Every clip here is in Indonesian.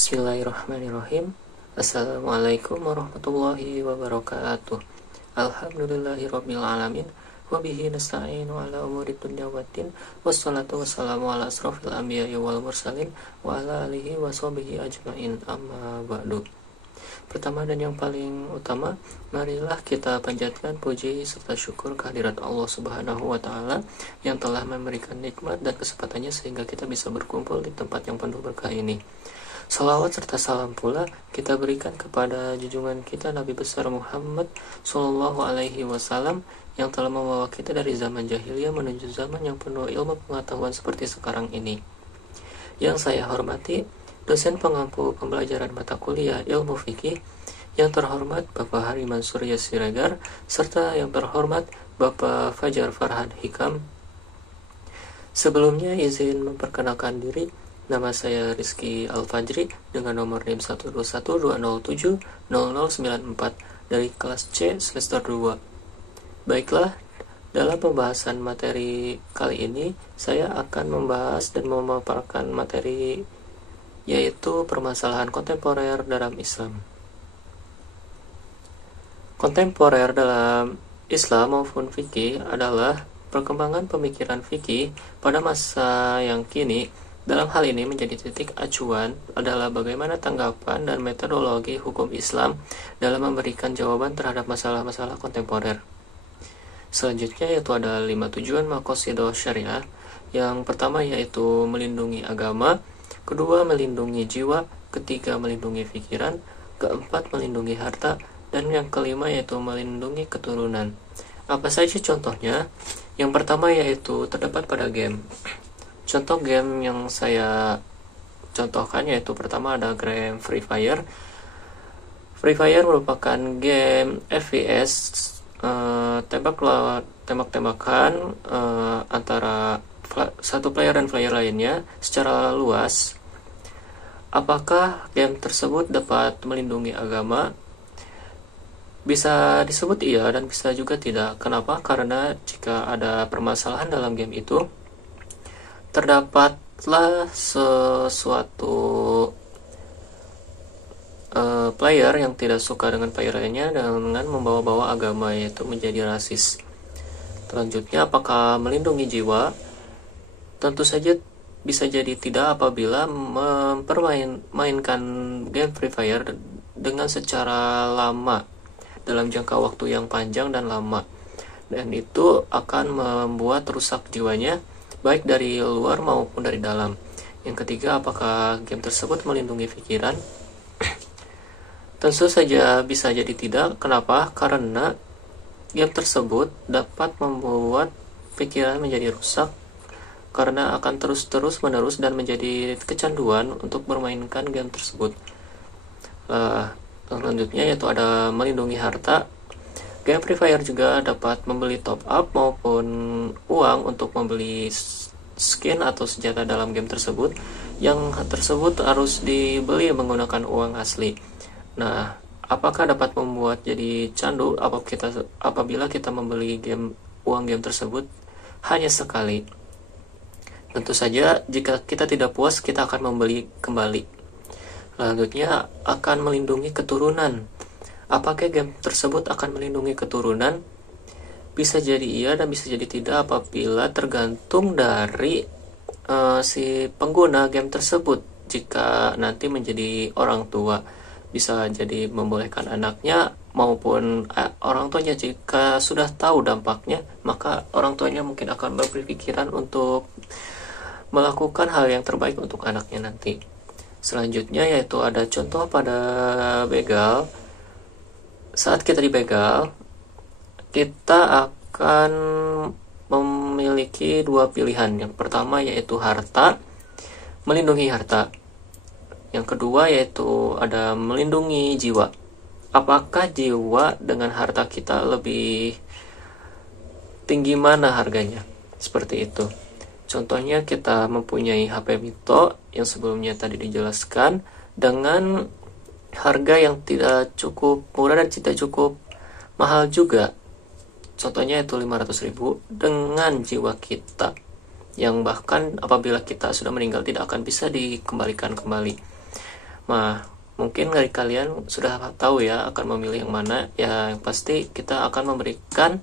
Bismillahirrahmanirrahim. Assalamualaikum warahmatullahi wabarakatuh. Alhamdulillahirabbil alamin wa bihi nasta'inu ala umurid dunya waddin. Wassalatu wassalamu ala asrofil anbiya'i wal mursalin wa ala alihi wa sahbihi ajmain, amma ba'du. Pertama dan yang paling utama, marilah kita panjatkan puji serta syukur kehadirat Allah Subhanahu wa Ta'ala yang telah memberikan nikmat dan kesempatannya sehingga kita bisa berkumpul di tempat yang penuh berkah ini. Salawat serta salam pula kita berikan kepada junjungan kita Nabi besar Muhammad Sallallahu Alaihi Wasallam yang telah membawa kita dari zaman jahiliyah menuju zaman yang penuh ilmu pengetahuan seperti sekarang ini. Yang saya hormati dosen pengampu pembelajaran mata kuliah ilmu fikih yang terhormat Bapak Hariman Surya Siregar, serta yang terhormat Bapak Fajar Farhan Hikam. Sebelumnya izin memperkenalkan diri. Nama saya Rizky Al-Fajri dengan nomor NIM 121207094 dari kelas C semester 2. Baiklah, dalam pembahasan materi kali ini saya akan membahas dan memaparkan materi yaitu permasalahan kontemporer dalam Islam. Kontemporer dalam Islam maupun fikih adalah perkembangan pemikiran fikih pada masa yang kini. Dalam hal ini menjadi titik acuan adalah bagaimana tanggapan dan metodologi hukum Islam dalam memberikan jawaban terhadap masalah-masalah kontemporer. Selanjutnya yaitu ada 5 tujuan maqasidah syariah. Yang pertama yaitu melindungi agama, kedua melindungi jiwa, ketiga melindungi pikiran, keempat melindungi harta, dan yang kelima yaitu melindungi keturunan. Apa saja contohnya? Yang pertama yaitu terdapat pada game. Contoh game yang saya contohkan yaitu pertama ada game Free Fire. Free Fire merupakan game FPS tembak-tembakan antara satu player dan player lainnya secara luas. Apakah game tersebut dapat melindungi agama? Bisa disebut iya dan bisa juga tidak. Kenapa? Karena jika ada permasalahan dalam game itu, terdapatlah sesuatu player yang tidak suka dengan player lainnya dengan membawa-bawa agama, yaitu menjadi rasis. Selanjutnya, apakah melindungi jiwa? Tentu saja bisa jadi tidak apabila mempermainkan game Free Fire dengan secara lama, dalam jangka waktu yang panjang dan lama, dan itu akan membuat rusak jiwanya baik dari luar maupun dari dalam. Yang ketiga, apakah game tersebut melindungi pikiran? Tentu saja bisa jadi tidak. Kenapa? Karena game tersebut dapat membuat pikiran menjadi rusak karena akan terus menerus dan menjadi kecanduan untuk bermainkan game tersebut. Selanjutnya yaitu ada melindungi harta. Game Free Fire juga dapat membeli top up maupun uang untuk membeli skin atau senjata dalam game tersebut. Yang tersebut harus dibeli menggunakan uang asli. Nah, apakah dapat membuat jadi candu apabila kita membeli uang game tersebut hanya sekali? Tentu saja jika kita tidak puas kita akan membeli kembali. Selanjutnya akan melindungi keturunan. Apakah game tersebut akan melindungi keturunan? Bisa jadi iya dan bisa jadi tidak apabila tergantung dari si pengguna game tersebut. Jika nanti menjadi orang tua, bisa jadi membolehkan anaknya maupun orang tuanya. Jika sudah tahu dampaknya, maka orang tuanya mungkin akan berpikiran untuk melakukan hal yang terbaik untuk anaknya nanti. Selanjutnya yaitu ada contoh pada begal. Saat kita dibegal, kita akan memiliki dua pilihan. Yang pertama yaitu harta, melindungi harta. Yang kedua yaitu ada melindungi jiwa. Apakah jiwa dengan harta kita lebih tinggi mana harganya? Seperti itu. Contohnya kita mempunyai HP Mito yang sebelumnya tadi dijelaskan dengan harga yang tidak cukup murah dan tidak cukup mahal juga. Contohnya itu 500.000 dengan jiwa kita yang bahkan apabila kita sudah meninggal tidak akan bisa dikembalikan kembali. Nah, mungkin dari kalian sudah tahu ya akan memilih yang mana. Ya, yang pasti kita akan memberikan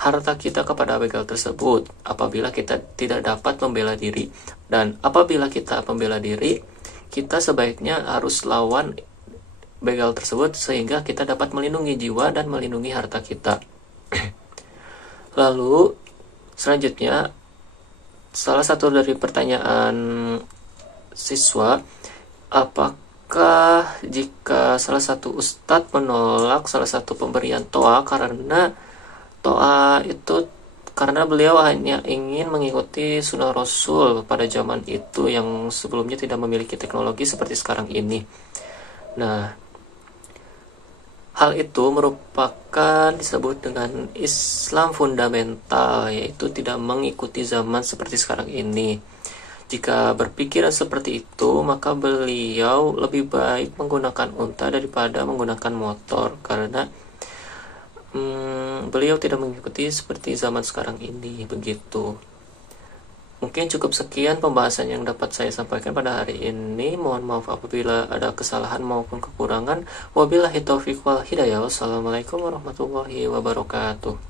harta kita kepada begal tersebut apabila kita tidak dapat membela diri. Dan apabila kita membela diri, kita sebaiknya harus lawan begal tersebut sehingga kita dapat melindungi jiwa dan melindungi harta kita. Lalu selanjutnya, salah satu dari pertanyaan siswa, apakah jika salah satu ustadz menolak salah satu pemberian toa karena toa itu karena beliau hanya ingin mengikuti sunnah Rasul pada zaman itu yang sebelumnya tidak memiliki teknologi seperti sekarang ini. Nah, hal itu merupakan disebut dengan Islam fundamental, yaitu tidak mengikuti zaman seperti sekarang ini. Jika berpikiran seperti itu, maka beliau lebih baik menggunakan unta daripada menggunakan motor, karena beliau tidak mengikuti seperti zaman sekarang ini, begitu. Mungkin cukup sekian pembahasan yang dapat saya sampaikan pada hari ini. Mohon maaf apabila ada kesalahan maupun kekurangan. Wabillahi taufiq wal hidayah. Wassalamualaikum warahmatullahi wabarakatuh.